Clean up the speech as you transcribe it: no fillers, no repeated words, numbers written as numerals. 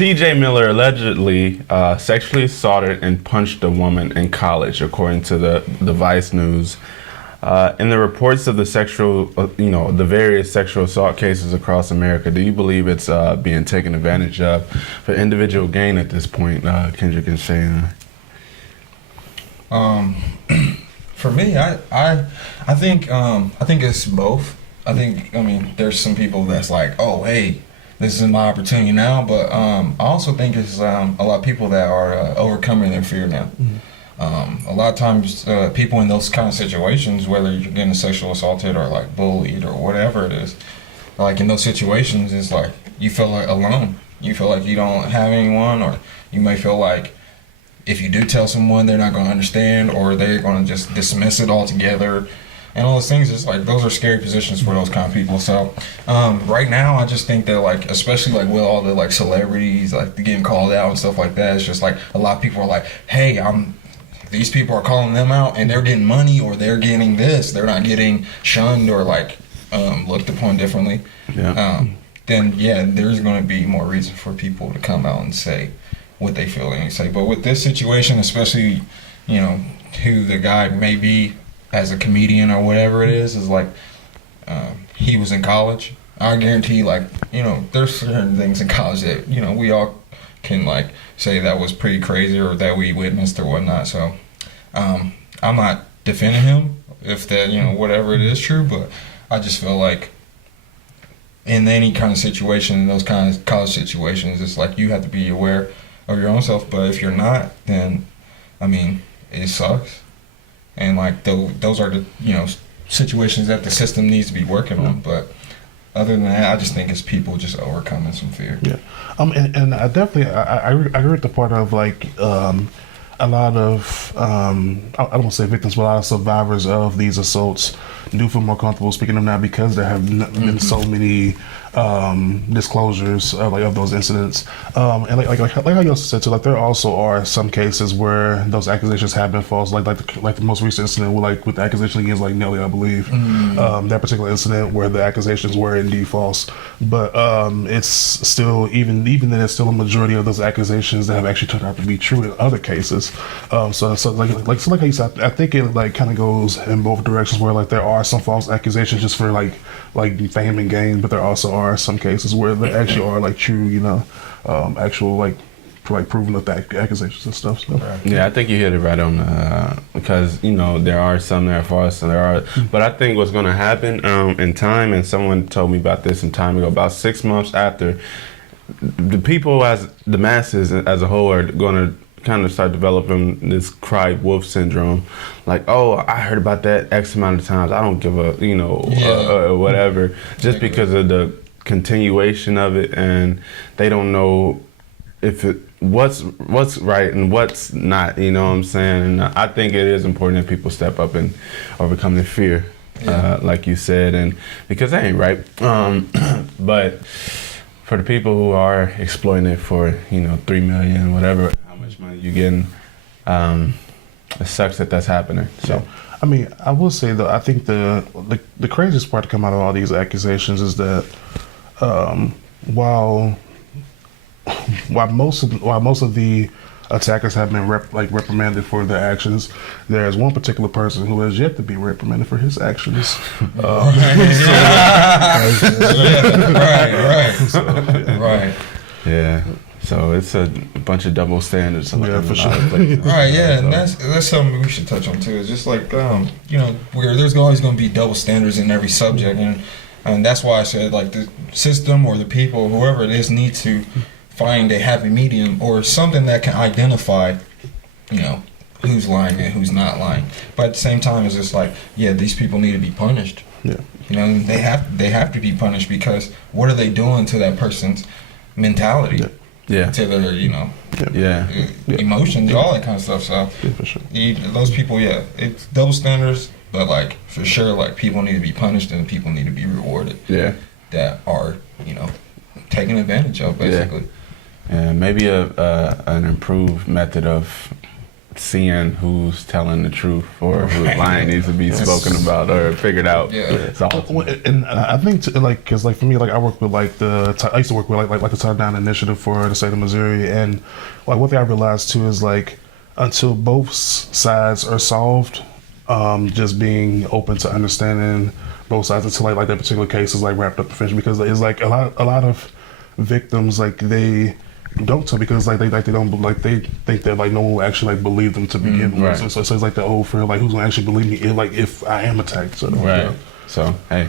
T.J. Miller allegedly sexually assaulted and punched a woman in college, according to the Vice News. In the reports of the the various sexual assault cases across America, do you believe it's being taken advantage of for individual gain at this point, Kendrick and Shayon? For me, I think it's both. I mean, there's some people that's like, oh, hey, this is my opportunity now, but I also think it's a lot of people that are overcoming their fear now. A lot of times, people in those kind of situations, whether you're getting sexually assaulted or like bullied or whatever it is, like in those situations, it's like you feel like alone. You feel like you don't have anyone, or you may feel like if you do tell someone, they're not going to understand, or they're going to just dismiss it altogether. And all those things, is like those are scary positions for those kind of people. So right now, I just think that like, especially like with all the like celebrities like getting called out and stuff like that, it's just like a lot of people are like, hey, these people are calling them out and they're getting money, or they're getting this. They're not getting shunned or like looked upon differently. Yeah. Then yeah, there's going to be more reason for people to come out and say what they feel and say. But with this situation, especially, who the guy may be as a comedian or whatever it is like he was in college. I guarantee, like, there's certain things in college that we all can like say that was pretty crazy or that we witnessed or whatnot. So I'm not defending him if that whatever it is true, but I just feel like in any kind of situation, in those kind of college situations, it's like you have to be aware of your own self. But if you're not, then I mean, it sucks. And like those are the situations that the system needs to be working on. But other than that, I just think it's people just overcoming some fear. Yeah, and I definitely I agree with the part of like a lot of I don't want to say victims, but a lot of survivors of these assaults do feel more comfortable speaking of now because there have been so many disclosures of those incidents, and like how you also said too, like there also are some cases where those accusations have been false, like the most recent incident with the accusation against like Nelly, I believe, that particular incident where the accusations were indeed false, but it's still even then it's still a majority of those accusations that have actually turned out to be true in other cases. So like how you said, I think it like kind of goes in both directions where like there are some false accusations just for like fame and gain, but there also are some cases where there actually are like true, actual like proven of accusations and stuff. So. Yeah, I think you hit it right on because there are some that are false, and there are. But I think what's going to happen in time, and someone told me about this some time ago, about 6 months after, the people as the masses as a whole are going to kind of start developing this cry wolf syndrome, like, oh, I heard about that X amount of times, I don't give a whatever, just because of the continuation of it, and they don't know if what's right and what's not, you know what I'm saying? And I think it is important that people step up and overcome their fear, like you said, and because that ain't right. But for the people who are exploiting it for, $3 million, whatever, how much money you getting, it sucks that that's happening. So, I mean, I will say though, I think the craziest part to come out of all these accusations is that while most of the attackers have been reprimanded for their actions, there's one particular person who has yet to be reprimanded for his actions. Right. Yeah. So it's a bunch of double standards. Yeah, for sure. Right, yeah, and that's something we should touch on too. It's just like where there's always going to be double standards in every subject, and that's why I said like the system or the people, whoever it is, need to find a happy medium or something that can identify, who's lying and who's not lying. But at the same time, it's just like, yeah, these people need to be punished. Yeah. They have to be punished because what are they doing to that person's mentality? Yeah. To their, emotions, all that kind of stuff. So for sure. Those people, it's double standards, but like for sure, like people need to be punished and people need to be rewarded. Yeah. That are, taken advantage of, basically. Yeah, maybe an improved method of seeing who's telling the truth or who's lying needs to be spoken about or figured out. Yeah. It's all. And I think because for me, like I work with I used to work with like the Top Down Initiative for the state of Missouri, and like one thing I realized too is like until both sides are solved, just being open to understanding both sides until like that particular case is like wrapped up and finished, because it's like a lot of victims like they don't tell because like they don't like they think that like no one will actually like believe them to begin with. Right. So it's like the old fear like who's gonna actually believe me if I am attacked. So Right. So hey.